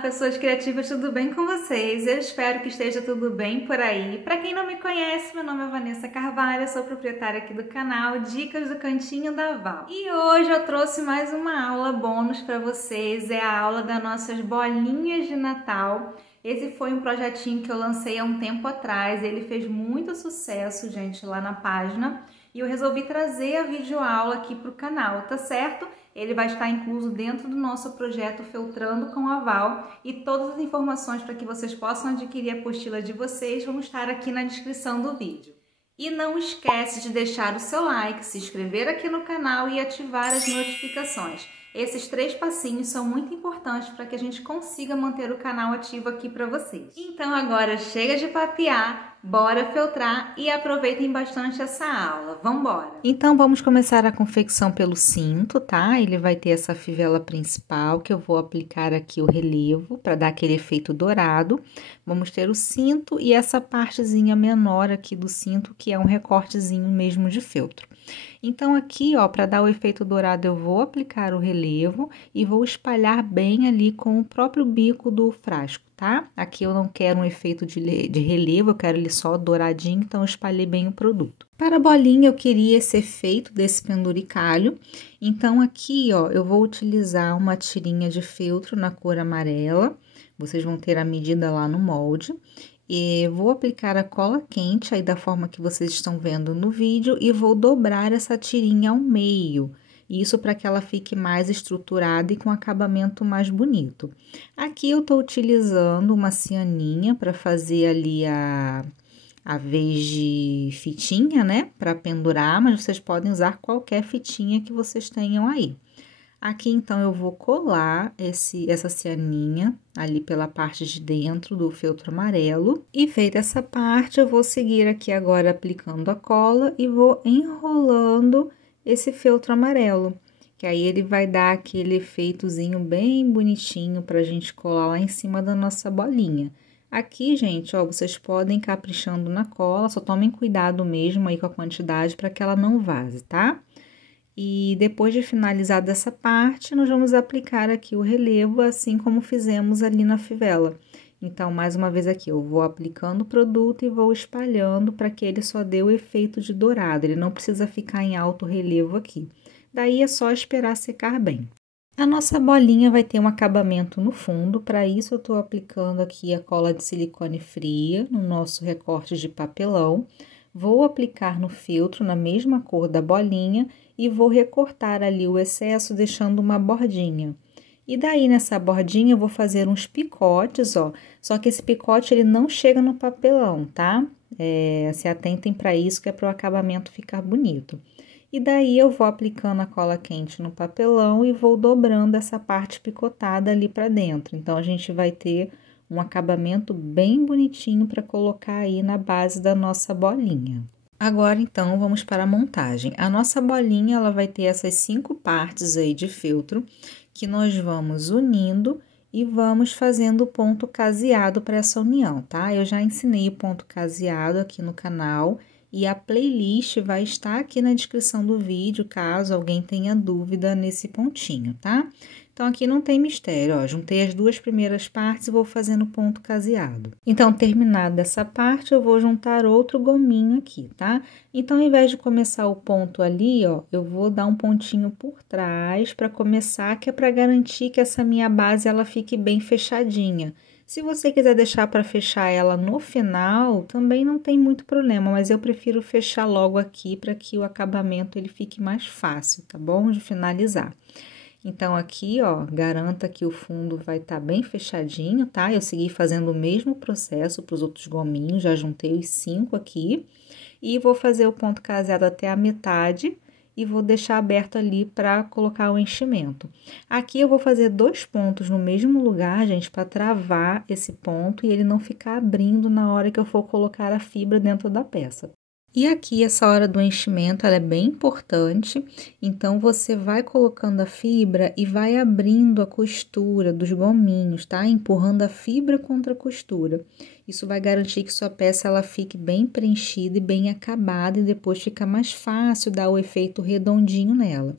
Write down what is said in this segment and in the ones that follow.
pessoas criativas, tudo bem com vocês? Eu espero que esteja tudo bem por aí. Para quem não me conhece, meu nome é Vanessa Carvalho, eu sou proprietária aqui do canal Dicas do Cantinho da Val. E hoje eu trouxe mais uma aula bônus para vocês, é a aula das nossas bolinhas de Natal. Esse foi um projetinho que eu lancei há um tempo atrás, ele fez muito sucesso, gente, lá na página. E eu resolvi trazer a videoaula aqui para o canal, tá certo? Ele vai estar incluso dentro do nosso projeto Feltrando com a Val e todas as informações para que vocês possam adquirir a apostila de vocês vão estar aqui na descrição do vídeo. E não esquece de deixar o seu like, se inscrever aqui no canal e ativar as notificações. Esses 3 passinhos são muito importantes para que a gente consiga manter o canal ativo aqui para vocês. Então agora chega de papear, bora feltrar e aproveitem bastante essa aula. Vamos embora! Então vamos começar a confecção pelo cinto, tá? Ele vai ter essa fivela principal que eu vou aplicar aqui o relevo para dar aquele efeito dourado. Vamos ter o cinto e essa partezinha menor aqui do cinto que é um recortezinho mesmo de feltro. Então aqui, ó, para dar o efeito dourado eu vou aplicar o relevo e vou espalhar bem ali com o próprio bico do frasco, tá? Aqui eu não quero um efeito de relevo, eu quero ele só douradinho, então eu espalhei bem o produto. Para a bolinha eu queria esse efeito desse penduricalho, então aqui, ó, eu vou utilizar uma tirinha de feltro na cor amarela, vocês vão ter a medida lá no molde. E vou aplicar a cola quente, aí da forma que vocês estão vendo no vídeo, e vou dobrar essa tirinha ao meio. Isso para que ela fique mais estruturada e com acabamento mais bonito. Aqui eu tô utilizando uma cianinha para fazer ali a vez de fitinha, né? Para pendurar, mas vocês podem usar qualquer fitinha que vocês tenham aí. Aqui, então, eu vou colar essa cianinha ali pela parte de dentro do feltro amarelo. E feita essa parte, eu vou seguir aqui agora aplicando a cola e vou enrolando esse feltro amarelo. Que aí ele vai dar aquele efeitozinho bem bonitinho pra gente colar lá em cima da nossa bolinha. Aqui, gente, ó, vocês podem ir caprichando na cola, só tomem cuidado mesmo aí com a quantidade para que ela não vaze, tá? E depois de finalizar dessa parte, nós vamos aplicar aqui o relevo, assim como fizemos ali na fivela. Então, mais uma vez aqui, eu vou aplicando o produto e vou espalhando para que ele só dê o efeito de dourado, ele não precisa ficar em alto relevo aqui. Daí é só esperar secar bem. A nossa bolinha vai ter um acabamento no fundo, para isso eu tô aplicando aqui a cola de silicone fria no nosso recorte de papelão. Vou aplicar no feltro na mesma cor da bolinha e vou recortar ali o excesso, deixando uma bordinha. E daí, nessa bordinha, eu vou fazer uns picotes, ó. Só que esse picote, ele não chega no papelão, tá? Se atentem para isso, que é para o acabamento ficar bonito. E daí, eu vou aplicando a cola quente no papelão e vou dobrando essa parte picotada ali para dentro. Então, a gente vai ter um acabamento bem bonitinho para colocar aí na base da nossa bolinha. Agora, então, vamos para a montagem. A nossa bolinha, ela vai ter essas 5 partes aí de feltro, que nós vamos unindo e vamos fazendo o ponto caseado para essa união, tá? Eu já ensinei o ponto caseado aqui no canal e a playlist vai estar aqui na descrição do vídeo, caso alguém tenha dúvida nesse pontinho, tá? Então, aqui não tem mistério, ó, juntei as 2 primeiras partes e vou fazendo ponto caseado. Então, terminada essa parte, eu vou juntar outro gominho aqui, tá? Então, ao invés de começar o ponto ali, ó, eu vou dar um pontinho por trás para começar, que é para garantir que essa minha base, ela fique bem fechadinha. Se você quiser deixar para fechar ela no final, também não tem muito problema, mas eu prefiro fechar logo aqui para que o acabamento ele fique mais fácil, tá bom? De finalizar. Então, aqui, ó, garanta que o fundo vai estar bem fechadinho, tá? Eu segui fazendo o mesmo processo para os outros gominhos, já juntei os 5 aqui. E vou fazer o ponto caseado até a metade e vou deixar aberto ali para colocar o enchimento. Aqui eu vou fazer 2 pontos no mesmo lugar, gente, para travar esse ponto e ele não ficar abrindo na hora que eu for colocar a fibra dentro da peça. E aqui, essa hora do enchimento, ela é bem importante, então você vai colocando a fibra e vai abrindo a costura dos gominhos, tá? Empurrando a fibra contra a costura. Isso vai garantir que sua peça ela fique bem preenchida e bem acabada e depois fica mais fácil dar o efeito redondinho nela.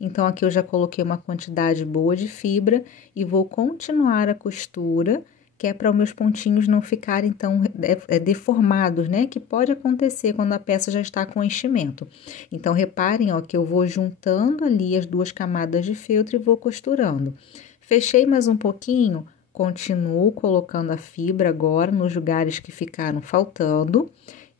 Então, aqui eu já coloquei uma quantidade boa de fibra e vou continuar a costura, que é para os meus pontinhos não ficarem tão deformados, né? Que pode acontecer quando a peça já está com enchimento. Então, reparem, ó, que eu vou juntando ali as duas camadas de feltro e vou costurando. Fechei mais um pouquinho, continuo colocando a fibra agora nos lugares que ficaram faltando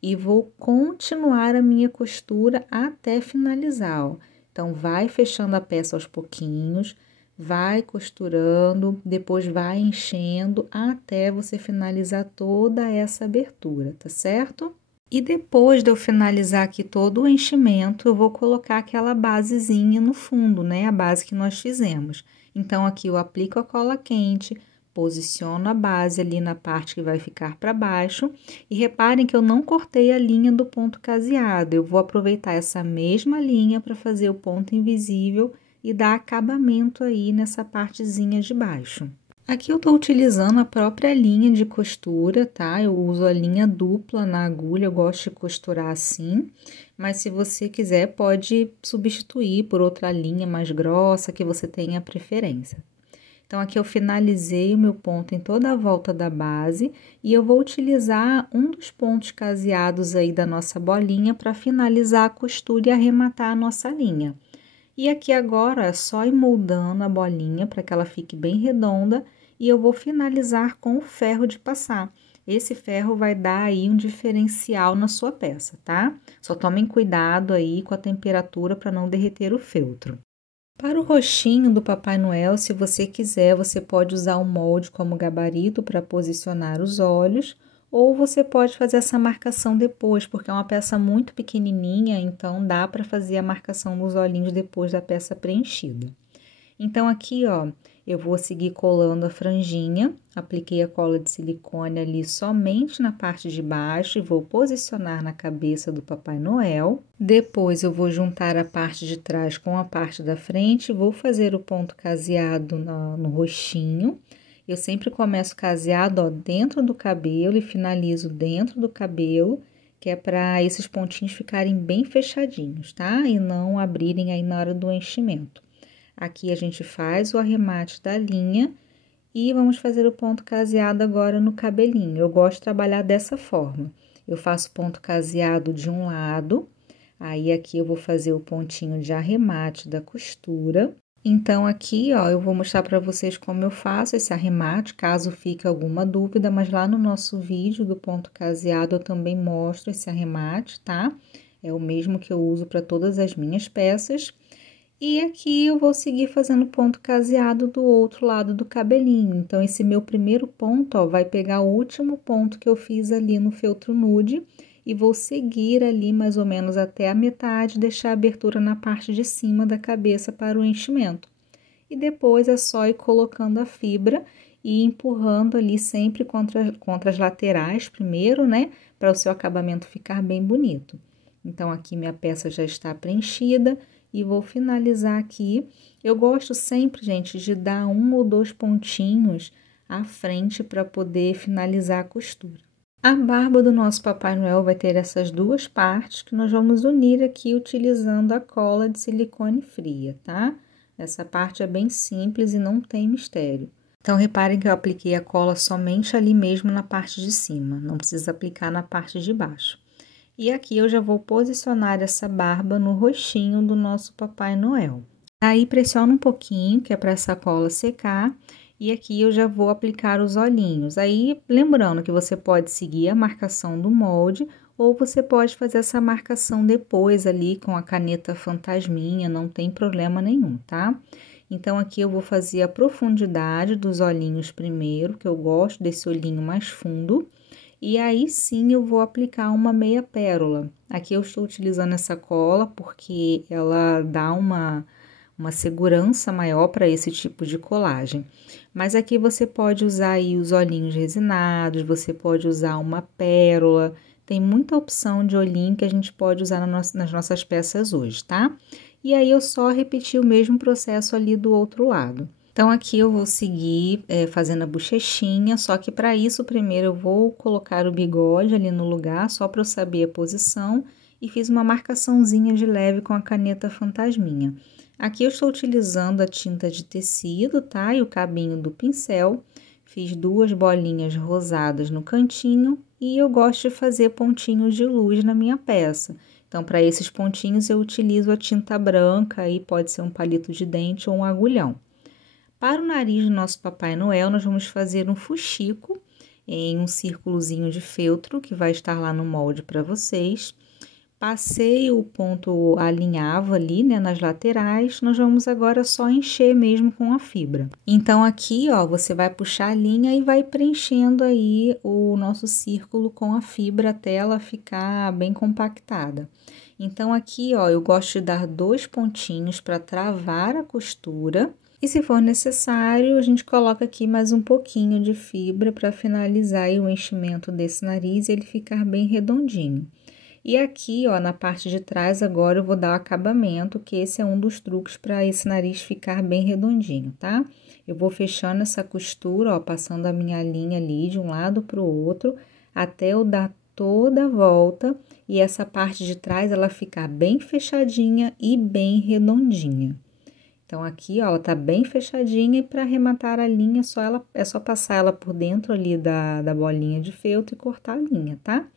e vou continuar a minha costura até finalizar, ó. Então, vai fechando a peça aos pouquinhos, vai costurando, depois vai enchendo até você finalizar toda essa abertura, tá certo? E depois de eu finalizar aqui todo o enchimento, eu vou colocar aquela basezinha no fundo, né? A base que nós fizemos. Então, aqui eu aplico a cola quente, posiciono a base ali na parte que vai ficar para baixo. E reparem que eu não cortei a linha do ponto caseado. Eu vou aproveitar essa mesma linha para fazer o ponto invisível e dar acabamento aí nessa partezinha de baixo. Aqui eu tô utilizando a própria linha de costura, tá? Eu uso a linha dupla na agulha, eu gosto de costurar assim, mas se você quiser pode substituir por outra linha mais grossa que você tenha preferência. Então, aqui eu finalizei o meu ponto em toda a volta da base e eu vou utilizar um dos pontos caseados aí da nossa bolinha para finalizar a costura e arrematar a nossa linha. E aqui agora é só ir moldando a bolinha para que ela fique bem redonda e eu vou finalizar com o ferro de passar. Esse ferro vai dar aí um diferencial na sua peça, tá? Só tomem cuidado aí com a temperatura para não derreter o feltro. Para o rostinho do Papai Noel, se você quiser, você pode usar o molde como gabarito para posicionar os olhos, ou você pode fazer essa marcação depois, porque é uma peça muito pequenininha, então dá para fazer a marcação dos olhinhos depois da peça preenchida. Então, aqui, ó, eu vou seguir colando a franjinha, apliquei a cola de silicone ali somente na parte de baixo e vou posicionar na cabeça do Papai Noel. Depois, eu vou juntar a parte de trás com a parte da frente, vou fazer o ponto caseado no rostinho. Eu sempre começo caseado, ó, dentro do cabelo e finalizo dentro do cabelo, que é para esses pontinhos ficarem bem fechadinhos, tá? E não abrirem aí na hora do enchimento. Aqui a gente faz o arremate da linha e vamos fazer o ponto caseado agora no cabelinho. Eu gosto de trabalhar dessa forma. Eu faço ponto caseado de um lado, aí aqui eu vou fazer o pontinho de arremate da costura. Então, aqui, ó, eu vou mostrar para vocês como eu faço esse arremate, caso fique alguma dúvida, mas lá no nosso vídeo do ponto caseado eu também mostro esse arremate, tá? É o mesmo que eu uso para todas as minhas peças. E aqui eu vou seguir fazendo ponto caseado do outro lado do cabelinho. Então, esse meu primeiro ponto, ó, vai pegar o último ponto que eu fiz ali no feltro nude e vou seguir ali mais ou menos até a metade, deixar a abertura na parte de cima da cabeça para o enchimento. E depois é só ir colocando a fibra e empurrando ali sempre contra as laterais primeiro, né? Para o seu acabamento ficar bem bonito. Então, aqui minha peça já está preenchida. E vou finalizar aqui. Eu gosto sempre, gente, de dar 1 ou 2 pontinhos à frente para poder finalizar a costura. A barba do nosso Papai Noel vai ter essas duas partes que nós vamos unir aqui utilizando a cola de silicone fria, tá? Essa parte é bem simples e não tem mistério. Então, reparem que eu apliquei a cola somente ali mesmo na parte de cima, não precisa aplicar na parte de baixo. E aqui eu já vou posicionar essa barba no rostinho do nosso Papai Noel. Aí, pressiona um pouquinho, que é para essa cola secar, e aqui eu já vou aplicar os olhinhos. Aí, lembrando que você pode seguir a marcação do molde, ou você pode fazer essa marcação depois ali com a caneta fantasminha, não tem problema nenhum, tá? Então, aqui eu vou fazer a profundidade dos olhinhos primeiro, que eu gosto desse olhinho mais fundo. E aí, sim, eu vou aplicar uma meia pérola. Aqui eu estou utilizando essa cola porque ela dá uma segurança maior para esse tipo de colagem. Mas aqui você pode usar aí os olhinhos resinados, você pode usar uma pérola. Tem muita opção de olhinho que a gente pode usar nas nossas peças hoje, tá? E aí, eu só repeti o mesmo processo ali do outro lado. Então, aqui eu vou seguir fazendo a bochechinha, só que para isso, primeiro eu vou colocar o bigode ali no lugar, só para eu saber a posição, e fiz uma marcaçãozinha de leve com a caneta fantasminha. Aqui eu estou utilizando a tinta de tecido, tá? E o cabinho do pincel. Fiz 2 bolinhas rosadas no cantinho e eu gosto de fazer pontinhos de luz na minha peça. Então, para esses pontinhos eu utilizo a tinta branca, aí pode ser um palito de dente ou um agulhão. Para o nariz do nosso Papai Noel, nós vamos fazer um fuxico em um círculozinho de feltro, que vai estar lá no molde para vocês. Passei o ponto alinhavo ali, né, nas laterais, nós vamos agora só encher mesmo com a fibra. Então, aqui, ó, você vai puxar a linha e vai preenchendo aí o nosso círculo com a fibra até ela ficar bem compactada. Então, aqui, ó, eu gosto de dar 2 pontinhos para travar a costura. E se for necessário, a gente coloca aqui mais um pouquinho de fibra para finalizar aí o enchimento desse nariz e ele ficar bem redondinho. E aqui, ó, na parte de trás, agora eu vou dar o acabamento, que esse é um dos truques para esse nariz ficar bem redondinho, tá? Eu vou fechando essa costura, ó, passando a minha linha ali de um lado para o outro, até eu dar toda a volta e essa parte de trás ela ficar bem fechadinha e bem redondinha. Então, aqui, ó, ela tá bem fechadinha e para arrematar a linha, é só passar ela por dentro ali da bolinha de feltro e cortar a linha, tá?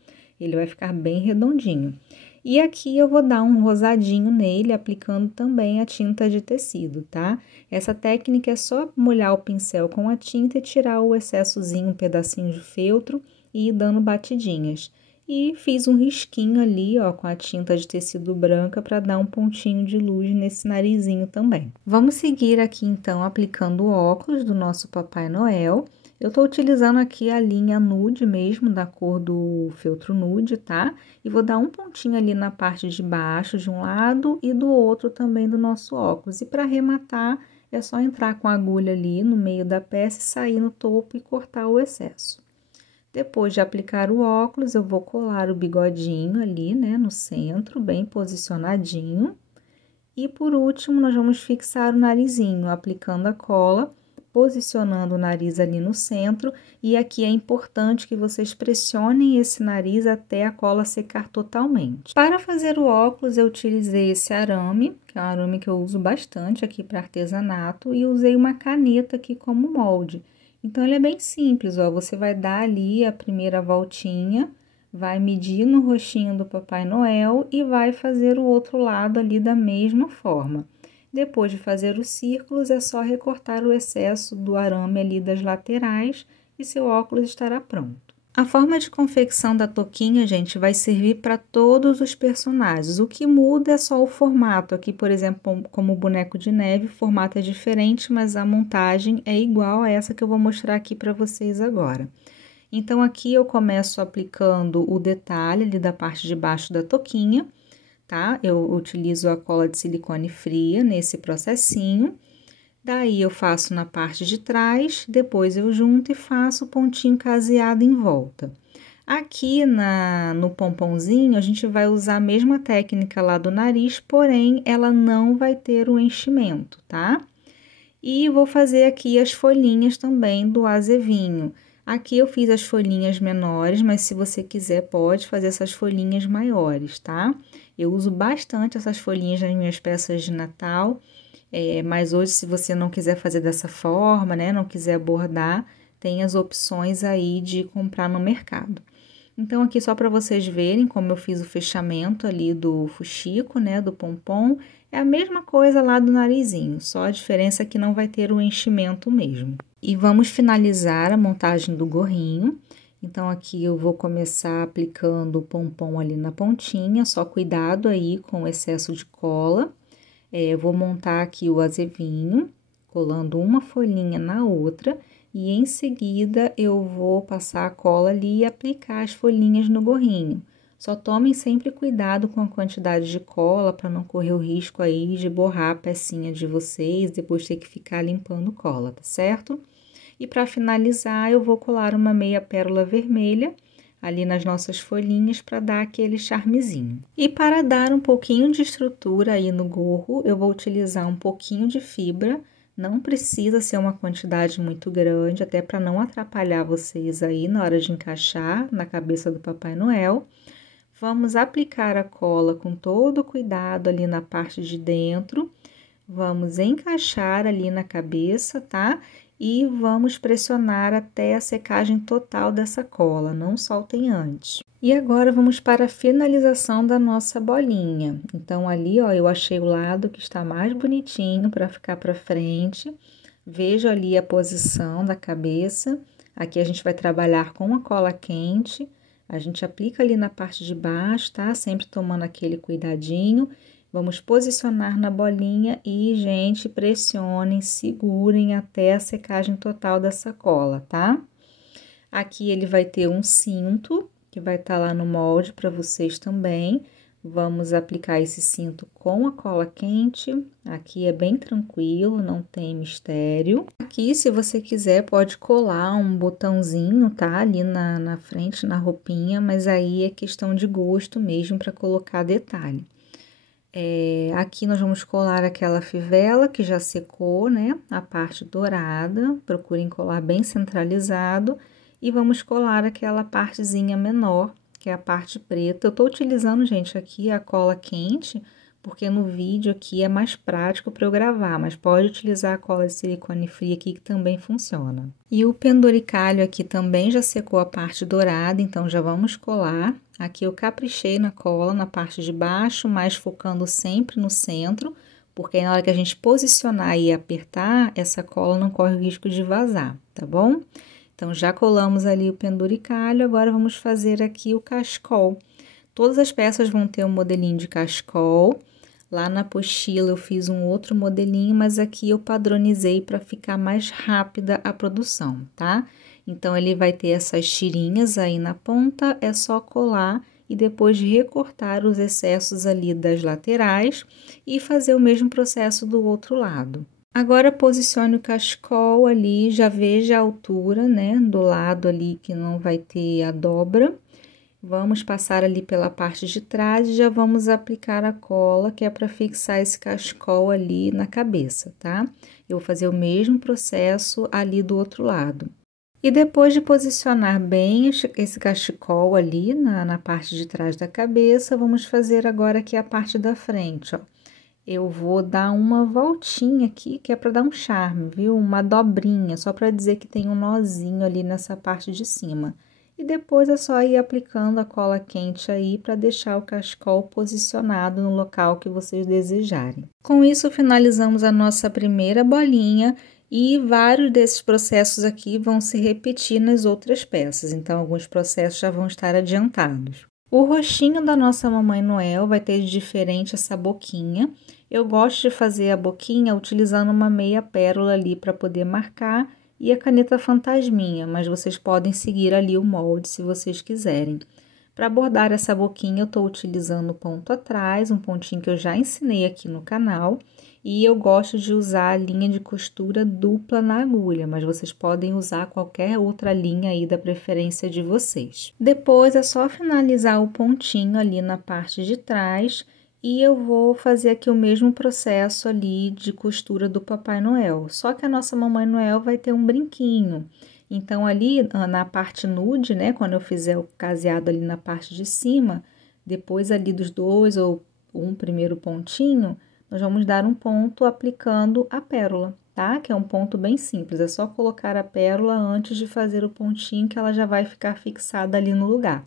Ele vai ficar bem redondinho. E aqui eu vou dar um rosadinho nele, aplicando também a tinta de tecido, tá? Essa técnica é só molhar o pincel com a tinta e tirar o excessozinho, um pedacinho de feltro e ir dando batidinhas. E fiz um risquinho ali, ó, com a tinta de tecido branca para dar um pontinho de luz nesse narizinho também. Vamos seguir aqui, então, aplicando o óculos do nosso Papai Noel. Eu tô utilizando aqui a linha nude mesmo, da cor do feltro nude, tá? E vou dar um pontinho ali na parte de baixo de um lado e do outro também do nosso óculos. E para arrematar, é só entrar com a agulha ali no meio da peça e sair no topo e cortar o excesso. Depois de aplicar o óculos, eu vou colar o bigodinho ali, né, no centro, bem posicionadinho. E por último, nós vamos fixar o narizinho, aplicando a cola, posicionando o nariz ali no centro, e aqui é importante que vocês pressionem esse nariz até a cola secar totalmente. Para fazer o óculos, eu utilizei esse arame, que é um arame que eu uso bastante aqui para artesanato, e usei uma caneta aqui como molde. Então, ele é bem simples, ó, você vai dar ali a primeira voltinha, vai medir no rostinho do Papai Noel e vai fazer o outro lado ali da mesma forma. Depois de fazer os círculos, é só recortar o excesso do arame ali das laterais e seu óculos estará pronto. A forma de confecção da touquinha, gente, vai servir para todos os personagens. O que muda é só o formato. Aqui, por exemplo, como o boneco de neve, o formato é diferente, mas a montagem é igual a essa que eu vou mostrar aqui para vocês agora. Então, aqui eu começo aplicando o detalhe ali da parte de baixo da touquinha, tá? Eu utilizo a cola de silicone fria nesse processinho. Daí, eu faço na parte de trás, depois eu junto e faço o pontinho caseado em volta. Aqui no pomponzinho, a gente vai usar a mesma técnica lá do nariz, porém, ela não vai ter o enchimento, tá? E vou fazer aqui as folhinhas também do azevinho. Aqui eu fiz as folhinhas menores, mas se você quiser, pode fazer essas folhinhas maiores, tá? Eu uso bastante essas folhinhas nas minhas peças de Natal, mas hoje, se você não quiser fazer dessa forma, né, não quiser bordar, tem as opções aí de comprar no mercado. Então, aqui só para vocês verem como eu fiz o fechamento ali do fuxico, né, do pompom, é a mesma coisa lá do narizinho, só a diferença é que não vai ter o enchimento mesmo. E vamos finalizar a montagem do gorrinho. Então, aqui eu vou começar aplicando o pompom ali na pontinha, só cuidado aí com o excesso de cola. Eu vou montar aqui o azevinho, colando uma folhinha na outra, e em seguida eu vou passar a cola ali e aplicar as folhinhas no gorrinho. Só tomem sempre cuidado com a quantidade de cola, para não correr o risco aí de borrar a pecinha de vocês, depois ter que ficar limpando cola, tá certo? E para finalizar, eu vou colar uma meia pérola vermelha ali nas nossas folhinhas para dar aquele charmezinho. E para dar um pouquinho de estrutura aí no gorro, eu vou utilizar um pouquinho de fibra, não precisa ser uma quantidade muito grande, até para não atrapalhar vocês aí na hora de encaixar na cabeça do Papai Noel. Vamos aplicar a cola com todo cuidado ali na parte de dentro. Vamos encaixar ali na cabeça, tá? E vamos pressionar até a secagem total dessa cola, não soltem antes. E agora vamos para a finalização da nossa bolinha. Então ali, ó, eu achei o lado que está mais bonitinho para ficar para frente. Vejo ali a posição da cabeça. Aqui a gente vai trabalhar com a cola quente. A gente aplica ali na parte de baixo, tá? Sempre tomando aquele cuidadinho. Vamos posicionar na bolinha e, gente, pressionem, segurem até a secagem total dessa cola, tá? Aqui ele vai ter um cinto, que vai estar lá no molde para vocês também. Vamos aplicar esse cinto com a cola quente. Aqui é bem tranquilo, não tem mistério. Aqui, se você quiser, pode colar um botãozinho, tá? Ali na frente, na roupinha, mas aí é questão de gosto mesmo para colocar detalhe. Aqui nós vamos colar aquela fivela que já secou, né? A parte dourada, procurem colar bem centralizado. E vamos colar aquela partezinha menor, que é a parte preta. Eu tô utilizando, gente, aqui a cola quente, porque no vídeo aqui é mais prático para eu gravar, mas pode utilizar a cola de silicone free aqui que também funciona. E o penduricalho aqui também já secou a parte dourada, então já vamos colar. Aqui eu caprichei na cola, na parte de baixo, mas focando sempre no centro, porque aí na hora que a gente posicionar e apertar, essa cola não corre o risco de vazar, tá bom? Então, já colamos ali o penduricalho, agora vamos fazer aqui o cachecol. Todas as peças vão ter um modelinho de cachecol. Lá na apostila eu fiz um outro modelinho, mas aqui eu padronizei para ficar mais rápida a produção, tá? Então, ele vai ter essas tirinhas aí na ponta, é só colar e depois recortar os excessos ali das laterais e fazer o mesmo processo do outro lado. Agora, posicione o cachecol ali, já veja a altura, né, do lado ali que não vai ter a dobra. Vamos passar ali pela parte de trás e já vamos aplicar a cola, que é para fixar esse cachecol ali na cabeça, tá? Eu vou fazer o mesmo processo ali do outro lado. E depois de posicionar bem esse cachecol ali na parte de trás da cabeça, vamos fazer agora aqui a parte da frente, ó. Eu vou dar uma voltinha aqui, que é para dar um charme, viu? Uma dobrinha, só para dizer que tem um nozinho ali nessa parte de cima. E depois é só ir aplicando a cola quente aí para deixar o cachecol posicionado no local que vocês desejarem. Com isso, finalizamos a nossa primeira bolinha e vários desses processos aqui vão se repetir nas outras peças, então alguns processos já vão estar adiantados. O rostinho da nossa Mamãe Noel vai ter de diferente essa boquinha. Eu gosto de fazer a boquinha utilizando uma meia pérola ali para poder marcar e a caneta fantasminha, mas vocês podem seguir ali o molde se vocês quiserem. Para bordar essa boquinha eu estou utilizando o ponto atrás, um pontinho que eu já ensinei aqui no canal, e eu gosto de usar a linha de costura dupla na agulha, mas vocês podem usar qualquer outra linha aí da preferência de vocês. Depois é só finalizar o pontinho ali na parte de trás e eu vou fazer aqui o mesmo processo ali de costura do Papai Noel, só que a nossa Mamãe Noel vai ter um brinquinho. Então, ali na parte nude, né, quando eu fizer o caseado ali na parte de cima, depois ali dos dois ou um primeiro pontinho, nós vamos dar um ponto aplicando a pérola, tá? Que é um ponto bem simples, é só colocar a pérola antes de fazer o pontinho que ela já vai ficar fixada ali no lugar.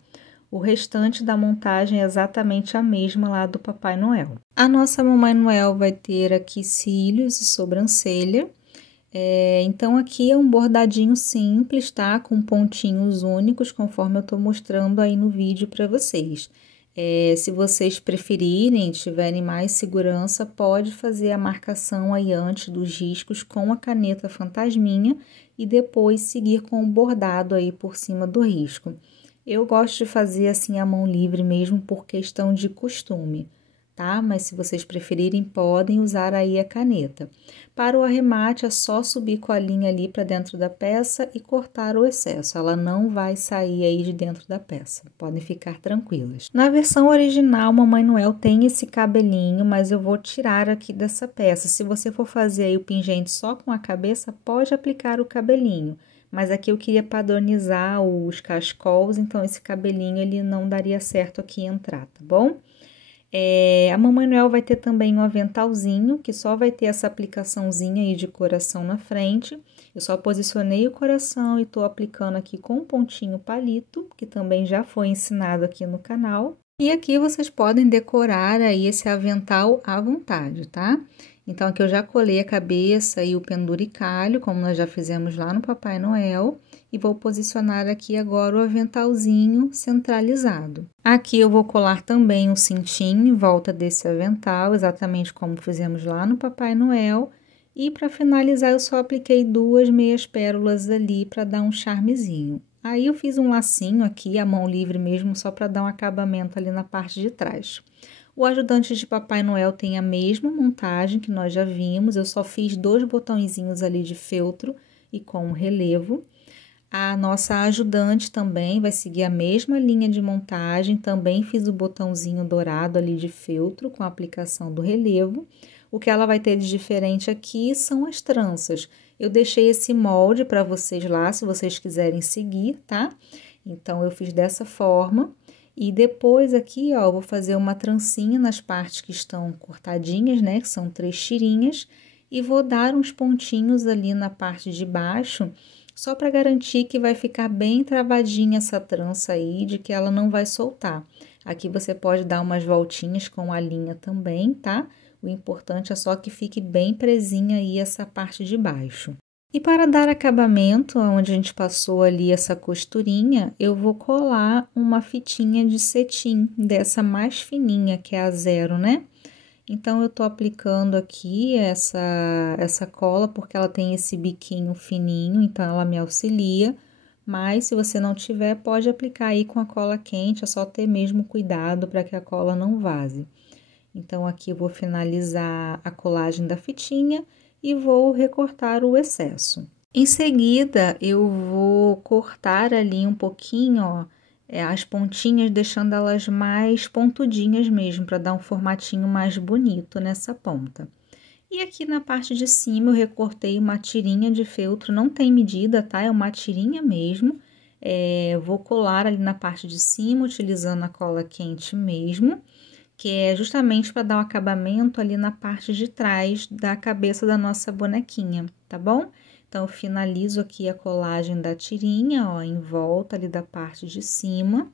O restante da montagem é exatamente a mesma lá do Papai Noel. A nossa Mamãe Noel vai ter aqui cílios e sobrancelha. Então, aqui é um bordadinho simples, tá? Com pontinhos únicos, conforme eu tô mostrando aí no vídeo para vocês. Se vocês preferirem, tiverem mais segurança, pode fazer a marcação aí antes dos riscos com a caneta fantasminha e depois seguir com o bordado aí por cima do risco. Eu gosto de fazer assim a mão livre mesmo por questão de costume, tá? Mas se vocês preferirem, podem usar aí a caneta. Para o arremate, é só subir com a linha ali para dentro da peça e cortar o excesso. Ela não vai sair aí de dentro da peça, podem ficar tranquilas. Na versão original, Mamãe Noel tem esse cabelinho, mas eu vou tirar aqui dessa peça. Se você for fazer aí o pingente só com a cabeça, pode aplicar o cabelinho. Mas aqui eu queria padronizar os cachecols, então esse cabelinho ele não daria certo aqui entrar, tá bom? A Mamãe Noel vai ter também um aventalzinho, que só vai ter essa aplicaçãozinha aí de coração na frente. Eu só posicionei o coração e tô aplicando aqui com um pontinho palito, que também já foi ensinado aqui no canal. E aqui vocês podem decorar aí esse avental à vontade, tá? Então, aqui eu já colei a cabeça e o penduricalho, como nós já fizemos lá no Papai Noel. E vou posicionar aqui agora o aventalzinho centralizado. Aqui eu vou colar também um cintinho em volta desse avental, exatamente como fizemos lá no Papai Noel. E para finalizar, eu só apliquei 2 meias pérolas ali para dar um charmezinho. Aí eu fiz um lacinho aqui, a mão livre mesmo, só para dar um acabamento ali na parte de trás. O ajudante de Papai Noel tem a mesma montagem que nós já vimos, eu só fiz 2 botõezinhos ali de feltro e com um relevo. A nossa ajudante também vai seguir a mesma linha de montagem, também fiz o botãozinho dourado ali de feltro com a aplicação do relevo. O que ela vai ter de diferente aqui são as tranças. Eu deixei esse molde para vocês lá, se vocês quiserem seguir, tá? Então, eu fiz dessa forma. E depois aqui, ó, eu vou fazer uma trancinha nas partes que estão cortadinhas, né? Que são 3 tirinhas. E vou dar uns pontinhos ali na parte de baixo, só para garantir que vai ficar bem travadinha essa trança aí, de que ela não vai soltar. Aqui você pode dar umas voltinhas com a linha também, tá? O importante é só que fique bem presinha aí essa parte de baixo. E para dar acabamento, onde a gente passou ali essa costurinha, eu vou colar uma fitinha de cetim, dessa mais fininha, que é a 0, né? Então, eu tô aplicando aqui essa cola, porque ela tem esse biquinho fininho, então ela me auxilia. Mas, se você não tiver, pode aplicar aí com a cola quente, é só ter mesmo cuidado para que a cola não vaze. Então, aqui eu vou finalizar a colagem da fitinha e vou recortar o excesso. Em seguida, eu vou cortar ali um pouquinho, ó, as pontinhas, deixando elas mais pontudinhas mesmo, para dar um formatinho mais bonito nessa ponta. E aqui na parte de cima eu recortei uma tirinha de feltro, não tem medida, tá? É uma tirinha mesmo. Vou colar ali na parte de cima, utilizando a cola quente mesmo, que é justamente para dar um acabamento ali na parte de trás da cabeça da nossa bonequinha, tá bom? Então, eu finalizo aqui a colagem da tirinha, ó, em volta ali da parte de cima.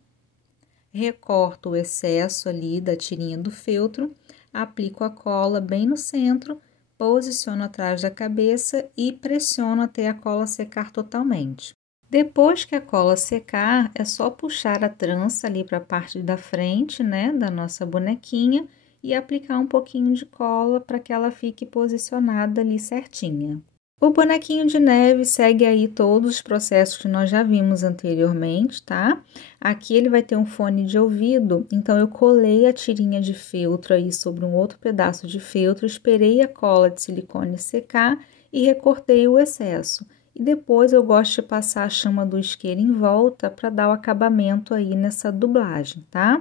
Recorto o excesso ali da tirinha do feltro, aplico a cola bem no centro, posiciono atrás da cabeça e pressiono até a cola secar totalmente. Depois que a cola secar, é só puxar a trança ali para a parte da frente, né, da nossa bonequinha e aplicar um pouquinho de cola para que ela fique posicionada ali certinha. O bonequinho de neve segue aí todos os processos que nós já vimos anteriormente, tá? Aqui ele vai ter um fone de ouvido, então eu colei a tirinha de feltro aí sobre um outro pedaço de feltro, esperei a cola de silicone secar e recortei o excesso. E depois eu gosto de passar a chama do isqueiro em volta para dar o acabamento aí nessa dublagem, tá?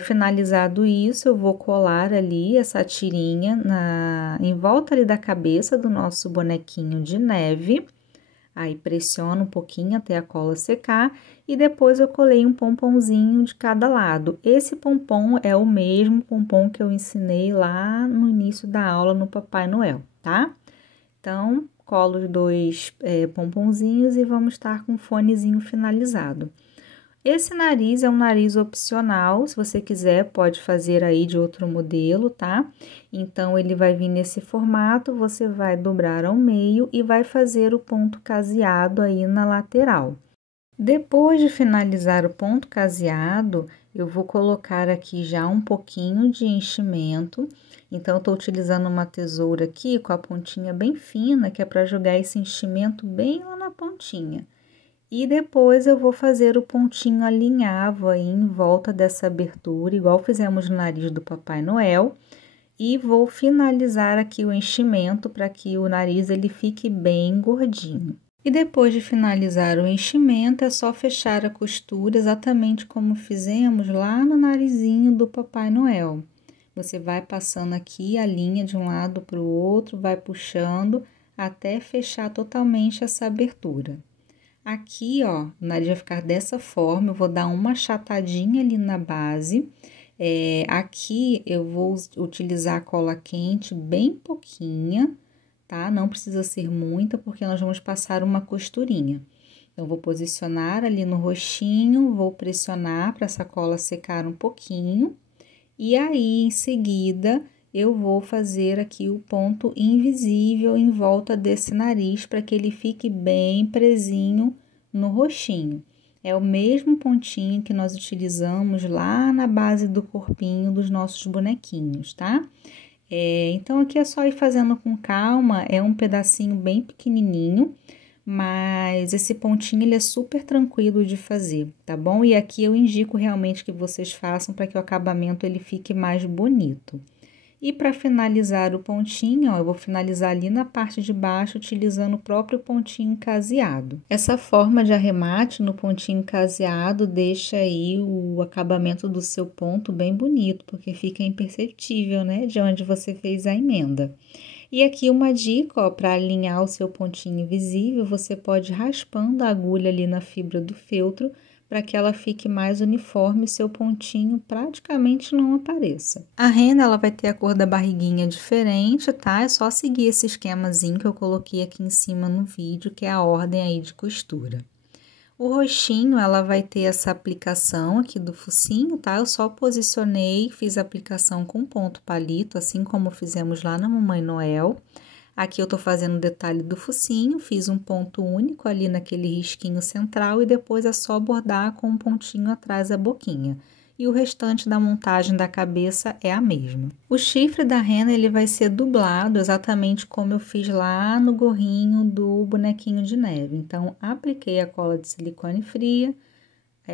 Finalizado isso, eu vou colar ali essa tirinha em volta ali da cabeça do nosso bonequinho de neve. Aí, pressiono um pouquinho até a cola secar e depois eu colei um pomponzinho de cada lado. Esse pompom é o mesmo pompom que eu ensinei lá no início da aula no Papai Noel, tá? Então, colo os 2 pomponzinhos e vamos estar com o fonezinho finalizado. Esse nariz é um nariz opcional, se você quiser pode fazer aí de outro modelo, tá? Então, ele vai vir nesse formato, você vai dobrar ao meio e vai fazer o ponto caseado aí na lateral. Depois de finalizar o ponto caseado, eu vou colocar aqui já um pouquinho de enchimento. Então, eu tô utilizando uma tesoura aqui com a pontinha bem fina, que é para jogar esse enchimento bem lá na pontinha. E depois eu vou fazer o pontinho alinhavo aí em volta dessa abertura, igual fizemos no nariz do Papai Noel. E vou finalizar aqui o enchimento para que o nariz ele fique bem gordinho. E depois de finalizar o enchimento, é só fechar a costura exatamente como fizemos lá no narizinho do Papai Noel. Você vai passando aqui a linha de um lado para o outro, vai puxando até fechar totalmente essa abertura. Aqui, ó, o nariz vai ficar dessa forma, eu vou dar uma achatadinha ali na base, Aqui eu vou utilizar a cola quente bem pouquinha, tá? Não precisa ser muita, porque nós vamos passar uma costurinha. Então, vou posicionar ali no rostinho, vou pressionar para essa cola secar um pouquinho. E aí, em seguida, eu vou fazer aqui o ponto invisível em volta desse nariz, para que ele fique bem presinho no rostinho. É o mesmo pontinho que nós utilizamos lá na base do corpinho dos nossos bonequinhos, tá? Então, aqui é só ir fazendo com calma, é um pedacinho bem pequenininho, mas esse pontinho ele é super tranquilo de fazer, tá bom? E aqui eu indico realmente que vocês façam para que o acabamento ele fique mais bonito. E para finalizar o pontinho, ó, eu vou finalizar ali na parte de baixo utilizando o próprio pontinho caseado. Essa forma de arremate no pontinho caseado deixa aí o acabamento do seu ponto bem bonito, porque fica imperceptível, né, de onde você fez a emenda. E aqui uma dica, ó, para alinhar o seu pontinho visível, você pode ir raspando a agulha ali na fibra do feltro, para que ela fique mais uniforme e seu pontinho praticamente não apareça. A rena, ela vai ter a cor da barriguinha diferente, tá? É só seguir esse esquemazinho que eu coloquei aqui em cima no vídeo, que é a ordem aí de costura. O roxinho, ela vai ter essa aplicação aqui do focinho, tá? Eu só posicionei, fiz a aplicação com ponto palito, assim como fizemos lá na Mamãe Noel. Aqui eu tô fazendo o detalhe do focinho, fiz um ponto único ali naquele risquinho central e depois é só bordar com um pontinho atrás da boquinha. E o restante da montagem da cabeça é a mesma. O chifre da rena, ele vai ser dublado exatamente como eu fiz lá no gorrinho do bonequinho de neve. Então, apliquei a cola de silicone fria,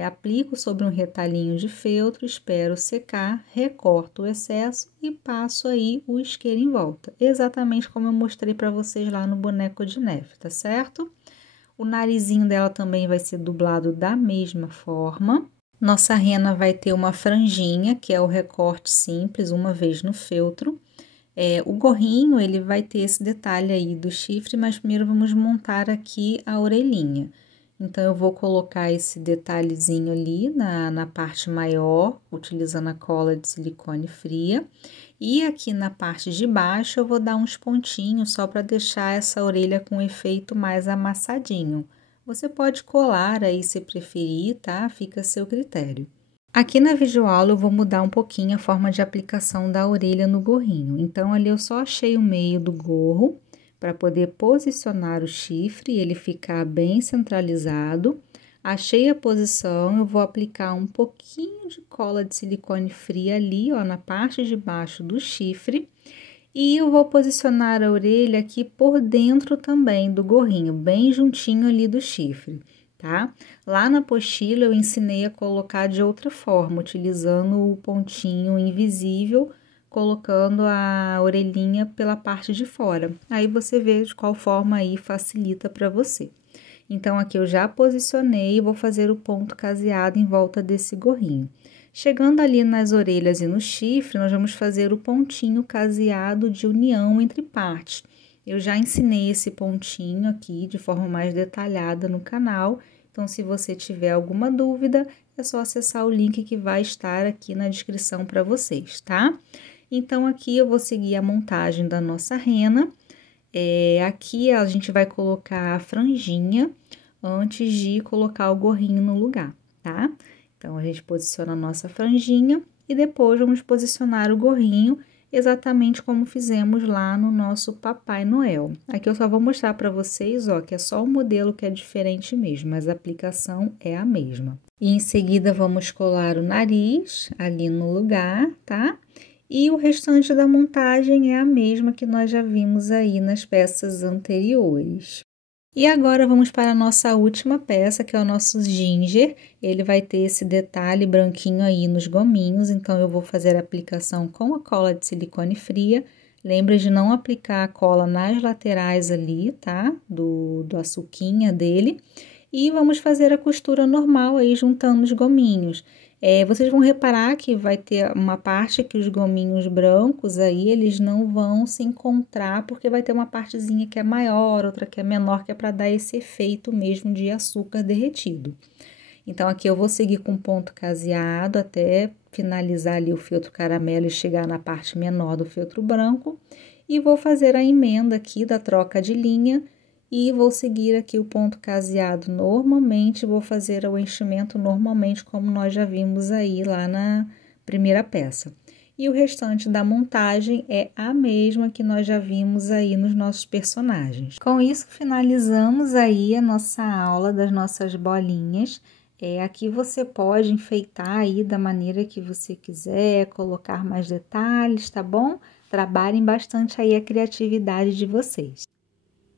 aplico sobre um retalhinho de feltro, espero secar, recorto o excesso e passo aí o isqueiro em volta, exatamente como eu mostrei para vocês lá no boneco de neve, tá certo? O narizinho dela também vai ser dublado da mesma forma. Nossa rena vai ter uma franjinha, que é o recorte simples, uma vez no feltro. O gorrinho, ele vai ter esse detalhe aí do chifre, mas primeiro vamos montar aqui a orelhinha. Então, eu vou colocar esse detalhezinho ali na parte maior, utilizando a cola de silicone fria. E aqui na parte de baixo, eu vou dar uns pontinhos só para deixar essa orelha com um efeito mais amassadinho. Você pode colar aí se preferir, tá? Fica a seu critério. Aqui na videoaula eu vou mudar um pouquinho a forma de aplicação da orelha no gorrinho. Então, ali eu só achei o meio do gorro para poder posicionar o chifre e ele ficar bem centralizado. Achei a posição, eu vou aplicar um pouquinho de cola de silicone fria ali, ó, na parte de baixo do chifre. E eu vou posicionar a orelha aqui por dentro também do gorrinho, bem juntinho ali do chifre, tá? Lá na apostila eu ensinei a colocar de outra forma, utilizando o pontinho invisível, colocando a orelhinha pela parte de fora. Aí você vê de qual forma aí facilita para você. Então, aqui eu já posicionei e vou fazer o ponto caseado em volta desse gorrinho. Chegando ali nas orelhas e no chifre, nós vamos fazer o pontinho caseado de união entre partes. Eu já ensinei esse pontinho aqui de forma mais detalhada no canal, então se você tiver alguma dúvida, é só acessar o link que vai estar aqui na descrição para vocês, tá? Então, aqui eu vou seguir a montagem da nossa rena. Aqui a gente vai colocar a franjinha antes de colocar o gorrinho no lugar, tá? Então, a gente posiciona a nossa franjinha e depois vamos posicionar o gorrinho exatamente como fizemos lá no nosso Papai Noel. Aqui eu só vou mostrar para vocês, ó, que é só o modelo que é diferente mesmo, mas a aplicação é a mesma. E em seguida, vamos colar o nariz ali no lugar, tá? E o restante da montagem é a mesma que nós já vimos aí nas peças anteriores. E agora vamos para a nossa última peça, que é o nosso ginger. Ele vai ter esse detalhe branquinho aí nos gominhos, então eu vou fazer a aplicação com a cola de silicone fria. Lembra de não aplicar a cola nas laterais ali, tá? Do açuquinha dele. E vamos fazer a costura normal aí, juntando os gominhos. Vocês vão reparar que vai ter uma parte que os gominhos brancos aí, eles não vão se encontrar, porque vai ter uma partezinha que é maior, outra que é menor, que é para dar esse efeito mesmo de açúcar derretido. Então, aqui eu vou seguir com ponto caseado até finalizar ali o feltro caramelo e chegar na parte menor do feltro branco. E vou fazer a emenda aqui da troca de linha e vou seguir aqui o ponto caseado normalmente, vou fazer o enchimento normalmente, como nós já vimos aí lá na primeira peça. E o restante da montagem é a mesma que nós já vimos aí nos nossos personagens. Com isso, finalizamos aí a nossa aula das nossas bolinhas. Aqui você pode enfeitar aí da maneira que você quiser, colocar mais detalhes, tá bom? Trabalhem bastante aí a criatividade de vocês.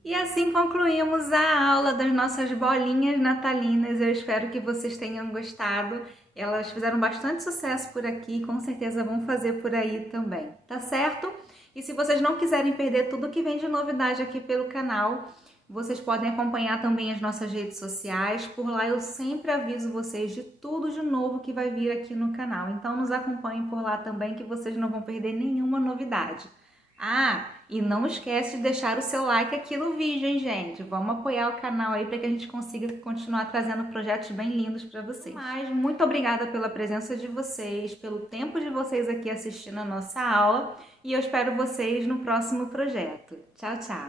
E assim concluímos a aula das nossas bolinhas natalinas. Eu espero que vocês tenham gostado. Elas fizeram bastante sucesso por aqui, com certeza vão fazer por aí também, tá certo? E se vocês não quiserem perder tudo que vem de novidade aqui pelo canal, vocês podem acompanhar também as nossas redes sociais. Por lá eu sempre aviso vocês de tudo de novo que vai vir aqui no canal. Então nos acompanhem por lá também, que vocês não vão perder nenhuma novidade. Ah, e não esquece de deixar o seu like aqui no vídeo, hein, gente? Vamos apoiar o canal aí para que a gente consiga continuar trazendo projetos bem lindos para vocês. Mas muito obrigada pela presença de vocês, pelo tempo de vocês aqui assistindo a nossa aula, e eu espero vocês no próximo projeto. Tchau, tchau!